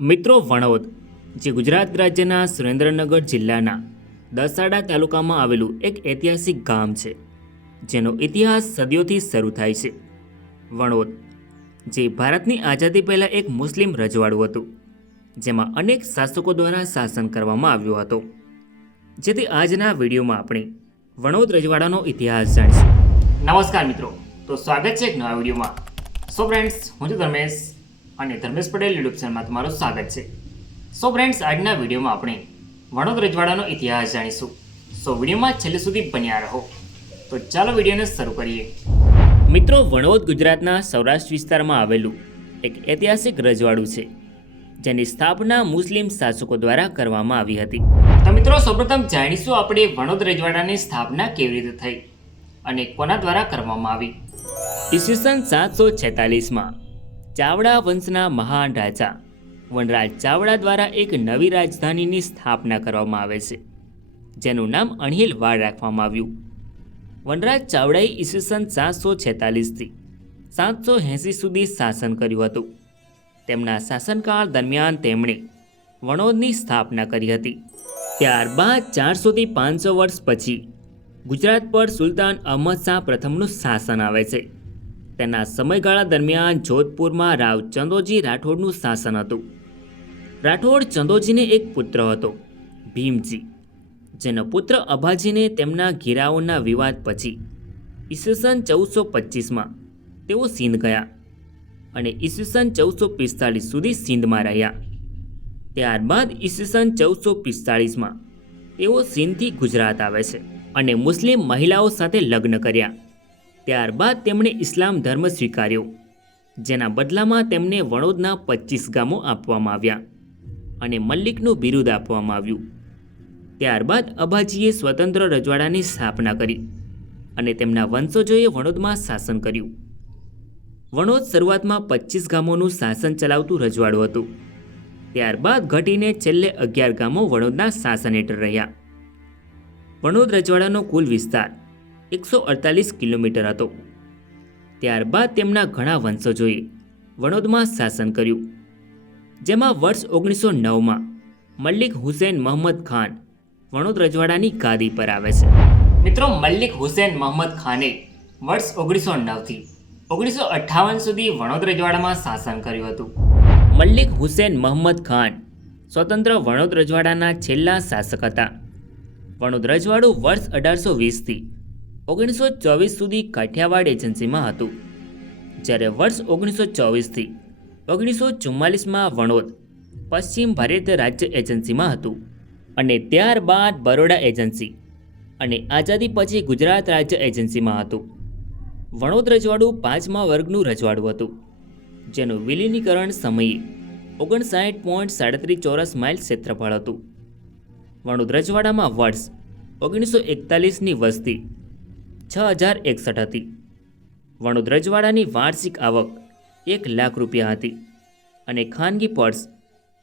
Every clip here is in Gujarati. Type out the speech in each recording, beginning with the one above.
મિત્રો વણોદ જે ગુજરાત રાજ્યના સુરેન્દ્રનગર જિલ્લાના દસાડા તાલુકામાં આવેલું એક ઐતિહાસિક ગામ છે, જેનો ઇતિહાસ સદીઓથી શરૂ થાય છે. વણોદ જે ભારતની આઝાદી પહેલાં એક મુસ્લિમ રજવાડું હતું, જેમાં અનેક શાસકો દ્વારા શાસન કરવામાં આવ્યું હતું. જેથી આજના વિડીયોમાં આપણે વણોદ રજવાડાનો ઇતિહાસ જાણીશું. નમસ્કાર મિત્રો, તો સ્વાગત છે એક નવા વિડીયોમાં. સો ફ્રેન્ડ્સ, હું છું ધર્મેશ અને ધર્મેશ પટેલ યુટ્યુબ ચેનલમાં તમારું સ્વાગત છે. સો ફ્રેન્ડ્સ, આજના વિડીયોમાં આપણે વણોદ રજવાડાનો ઇતિહાસ જાણીશું. સો વિડીયોમાં છેલ્લે સુધી બન્યા રહો. તો ચાલો વિડીયોને શરૂ કરીએ. મિત્રો, વણોદ ગુજરાતના સૌરાષ્ટ્ર વિસ્તારમાં આવેલું એક ઐતિહાસિક રજવાડું છે, જેની સ્થાપના મુસ્લિમ શાસકો દ્વારા કરવામાં આવી હતી. તો મિત્રો, સૌપ્રથમ જાણીશું આપણે વણોદ રજવાડાની સ્થાપના કેવી રીતે થઈ અને કોના દ્વારા કરવામાં આવી. ઈસવીસન 746માં ચાવડા વંશના મહાન રાજા વનરાજ ચાવડા દ્વારા એક નવી રાજધાનીની સ્થાપના કરવામાં આવે છે, જેનું નામ અણહિલવાડ રાખવામાં આવ્યું. વનરાજ ચાવડાએ ઈસવીસન 746થી 780 સુધી શાસન કર્યું હતું. તેમના શાસનકાળ દરમિયાન તેમણે વણોદની સ્થાપના કરી હતી. ત્યારબાદ 400થી 500 વર્ષ પછી ગુજરાત પર સુલતાન અહમદ શાહ પ્રથમનું શાસન આવે છે. તેના સમયગાળા દરમિયાન જોધપુરમાં રાવ ચંદોજી રાઠોડનું શાસન હતું. રાઠોડ ચંદોજીને એક પુત્ર હતો, ભીમજી, જેનો પુત્ર અભાજીને તેમના ઘેરાઓના વિવાદ પછી ઈસવીસન 1425માં તેઓ સિંધ ગયા અને ઈસવીસન 1445 સુધી સિંધમાં રહ્યા. ત્યારબાદ ઈસવીસન 1445માં તેઓ સિંધથી ગુજરાત આવે છે અને મુસ્લિમ મહિલાઓ સાથે લગ્ન કર્યા. ત્યારબાદ તેમણે ઇસ્લામ ધર્મ સ્વીકાર્યો, જેના બદલામાં તેમને વણોદના 25 ગામો આપવામાં આવ્યા અને મલ્લિકનું બિરુદ આપવામાં આવ્યું. ત્યારબાદ અભાજીએ સ્વતંત્ર રજવાડાની સ્થાપના કરી અને તેમના વંશજોએ વણોદમાં શાસન કર્યું. વણોદ શરૂઆતમાં 25 ગામોનું શાસન ચલાવતું રજવાડું હતું. ત્યારબાદ ઘટીને છેલ્લે 11 ગામો વણોદના શાસન હેઠળ રહ્યા. વણોદ રજવાડાનો કુલ વિસ્તાર 148 કિલોમીટર હતો. ત્યારબાદ તેમના ઘણા વંશજોએ વણોદમાં શાસન કર્યું, જેમાં વર્ષ 1909માં મલ્લિક હુસૈન મહમદ ખાન વણોદ રજવાડાની ગાદી પર આવે છે. મિત્રો, મલ્લિક હુસૈન મહમદ ખાને વર્ષ 1909થી 1958 સુધી વણોદ રજવાડામાં શાસન કર્યું હતું. મલ્લિક હુસૈન મહમદ ખાન સ્વતંત્ર વણોદ રજવાડાના છેલ્લા શાસક હતા. વણોદ રજવાડું વર્ષ 1820થી 1924 સુધી કાઠિયાવાડ એજન્સીમાં હતું, જ્યારે વર્ષ 1924થી 1944માં વણોદ પશ્ચિમ ભારત રાજ્ય એજન્સીમાં હતું અને ત્યારબાદ બરોડા એજન્સી અને આઝાદી પછી ગુજરાત રાજ્ય એજન્સીમાં હતું. વણોદ રજવાડું 5મા વર્ગનું રજવાડું હતું, જેનું વિલીનીકરણ સમયે 59.37 ચોરસ માઇલ ક્ષેત્રફળ હતું. વણોદ રજવાડામાં વર્ષ 1941ની વસ્તી 6061 હતી. વણોદ રજવાડાની વાર્ષિક આવક 1 લાખ રૂપિયા હતી અને ખાનગી પર્સ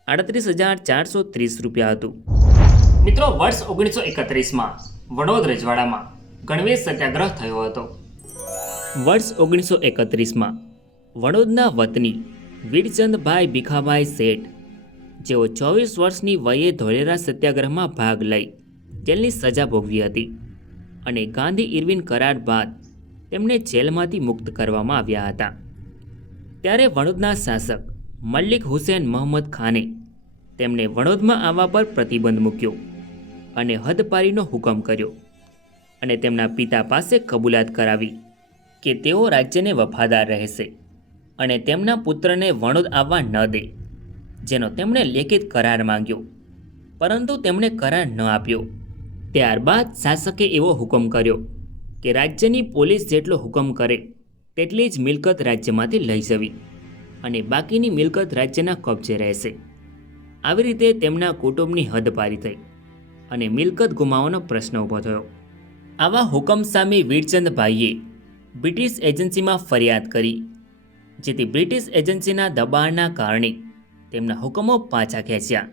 38,430 રૂપિયા હતું. મિત્રો, વર્ષ 1931માં વણોદ રજવાડામાં ગણવેશ સત્યાગ્રહ થયો હતો. વર્ષ 1931માં વણોદના વતની વીરચંદભાઈ ભીખાભાઈ શેઠ, જેઓ 24 વર્ષની વયે ધોલેરા સત્યાગ્રહમાં ભાગ લઈ જેલની સજા ભોગવી હતી અને ગાંધી ઇરવિન કરાર બાદ તેમને જેલમાંથી મુક્ત કરવામાં આવ્યા હતા. ત્યારે વણોદના શાસક મલ્લિક હુસૈન મહમદ ખાને તેમને વણોદમાં આવવા પર પ્રતિબંધ મૂક્યો અને હદપારીનો હુકમ કર્યો અને તેમના પિતા પાસે કબૂલાત કરાવી કે તેઓ રાજ્યને વફાદાર રહેશે અને તેમના પુત્રને વણોદ આવવા ન દે, જેનો તેમણે લેખિત કરાર માંગ્યો, પરંતુ તેમણે કરાર ન આપ્યો. ત્યારબાદ શાસકે એવો હુકમ કર્યો કે રાજ્યની પોલીસ જેટલો હુકમ કરે તેટલી જ મિલકત રાજ્યમાંથી લઈ જવી અને બાકીની મિલકત રાજ્યના કબજે રહેશે. આવી રીતે તેમના કુટુંબની હદપારી થઈ અને મિલકત ગુમાવવાનો પ્રશ્ન ઊભો થયો. આવા હુકમ સામે વીરચંદભાઈએ બ્રિટિશ એજન્સીમાં ફરિયાદ કરી, જેથી બ્રિટિશ એજન્સીના દબાણના કારણે તેમના હુકમો પાછા ખેંચ્યા.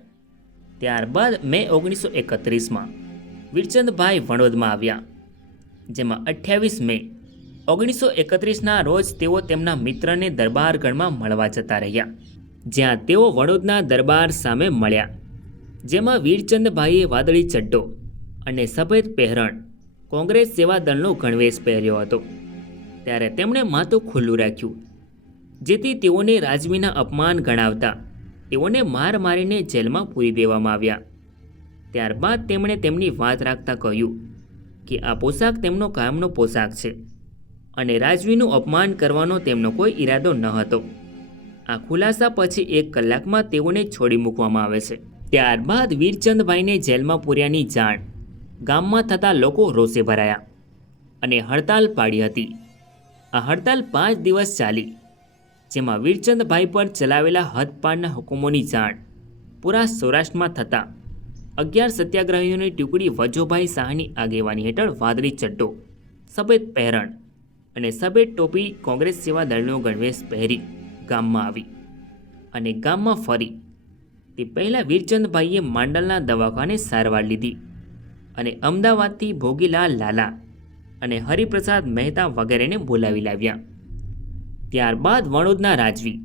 ત્યારબાદ મે 1931માં વીરચંદભાઈ વણોદમાં આવ્યા, જેમાં 28 મે 1931ના રોજ તેઓ તેમના મિત્રને દરબારગઢમાં મળવા જતા રહ્યા જ્યાં તેઓ વડોદના દરબાર સામે મળ્યા, જેમાં વીરચંદભાઈએ વાદળી ચડ્ડો અને સફેદ પહેરણ કોંગ્રેસ સેવા દળનો ગણવેશ પહેર્યો હતો. ત્યારે તેમણે માથું ખુલ્લું રાખ્યું, જેથી તેઓને રાજવીના અપમાન ગણાવતા તેઓને માર મારીને જેલમાં પૂરી દેવામાં આવ્યા. ત્યારબાદ તેમણે તેમની વાત રાખતા કહ્યું કે આ પોશાક તેમનો કાયમનો પોશાક છે અને રાજવીનું અપમાન કરવાનો તેમનો કોઈ ઈરાદો ન હતો. આ ખુલાસા પછી 1 કલાકમાં તેઓને છોડી મૂકવામાં આવે છે. ત્યારબાદ વીરચંદભાઈને જેલમાં પૂર્યાની જાણ ગામમાં થતાં લોકો રોષે ભરાયા અને હડતાલ પાડી હતી. આ હડતાલ 5 દિવસ ચાલી, જેમાં વીરચંદભાઈ પર ચલાવેલા હદપારના હુકમોની જાણ પૂરા સૌરાષ્ટ્રમાં થતાં 11 સત્યાગ્રહીઓની ટુકડી વજોભાઈ શાહની આગેવાની હેઠળ વાદળી ચડ્ડો, સફેદ પહેરણ અને સફેદ ટોપી કોંગ્રેસ સેવા દળનો ગણવેશ પહેરી ગામમાં આવી અને ગામમાં ફરી. તે પહેલાં વીરચંદભાઈએ માંડલના દવાખાને સારવાર લીધી અને અમદાવાદથી ભોગીલાલ લાલા અને હરિપ્રસાદ મહેતા વગેરેને બોલાવી લાવ્યા. ત્યારબાદ વડોદના રાજવી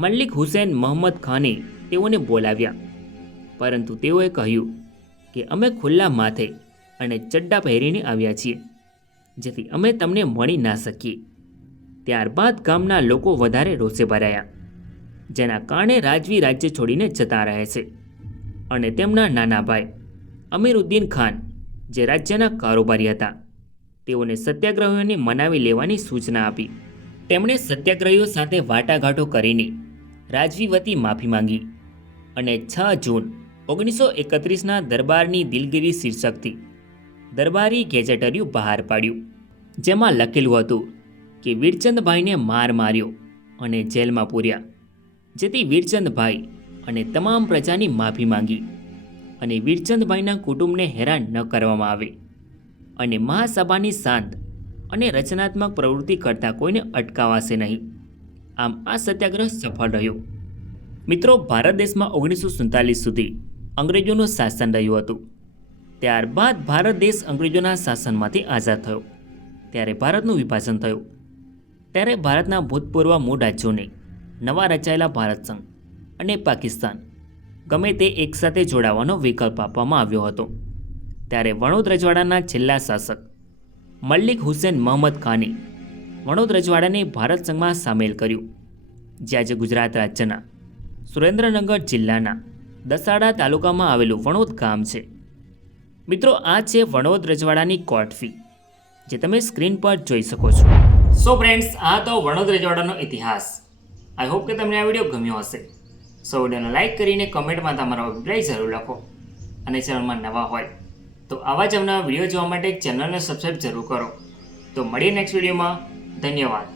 મલ્લિક હુસેન મોહમ્મદ ખાને તેઓને બોલાવ્યા, પરંતુ તેઓએ કહ્યું કે અમે ખુલ્લા માથે અને ચડ્ડા પહેરીને આવ્યા છીએ, જેથી અમે તમને મળી ના શકીએ. ત્યારબાદ ગામના લોકો વધારે રોષે ભરાયા, જેના કારણે રાજવી રાજ્ય છોડીને જતા રહે છે અને તેમના નાના ભાઈ અમીરુદ્દીન ખાન, જે રાજ્યના કારોબારી હતા, તેઓને સત્યાગ્રહીઓને મનાવી લેવાની સૂચના આપી. તેમણે સત્યાગ્રહીઓ સાથે વાટાઘાટો કરીને રાજવી વતી માફી માંગી અને 6 જૂન 1931ના દરબારની દિલગીરી શીર્ષકથી દરબારી ગેજેટર્યું બહાર પાડ્યું, જેમાં લખેલું હતું કે વીરચંદભાઈને માર માર્યો અને જેલમાં પૂર્યા, જેથી વીરચંદભાઈ અને તમામ પ્રજાની માફી માંગી અને વીરચંદભાઈના કુટુંબને હેરાન ન કરવામાં આવે અને મહાસભાની શાંત અને રચનાત્મક પ્રવૃત્તિ કરતા કોઈને અટકાવાશે નહીં. આમ આ સત્યાગ્રહ સફળ રહ્યો. મિત્રો, ભારત દેશમાં 1947 સુધી અંગ્રેજોનું શાસન રહ્યું હતું. ત્યારબાદ ભારત દેશ અંગ્રેજોના શાસનમાંથી આઝાદ થયો. ત્યારે ભારતનું વિભાજન થયું. ત્યારે ભારતના ભૂતપૂર્વ મૂળ રાજ્યોને નવા રચાયેલા ભારત સંઘ અને પાકિસ્તાન ગમે તે એકસાથે જોડાવાનો વિકલ્પ આપવામાં આવ્યો હતો. ત્યારે વણોદ રજવાડાના છેલ્લા શાસક મલ્લિક હુસેન મોહમ્મદ ખાને વણોદ રજવાડાને ભારત સંઘમાં સામેલ કર્યું, જે આજે ગુજરાત રાજ્યના સુરેન્દ્રનગર જિલ્લાના દસાડા તાલુકામાં આવેલું વણોદ ગામ છે. મિત્રો, આ છે વણોદ રજવાડાની કોર્ટ ફી, જે તમે સ્ક્રીન પર જોઈ શકો છો. સો ફ્રેન્ડ્સ, આ તો વણોદ રજવાડાનો ઇતિહાસ. આઈ હોપ કે તમને આ વિડીયો ગમ્યો હશે. સો વિડીયોને લાઇક કરીને કમેન્ટમાં તમારો અભિપ્રાય જરૂર લખો અને ચેનલમાં નવા હોય તો આવા જ અવનવા વિડીયો જોવા માટે ચેનલને સબસ્ક્રાઈબ જરૂર કરો. તો મળીએ નેક્સ્ટ વિડીયોમાં. ધન્યવાદ.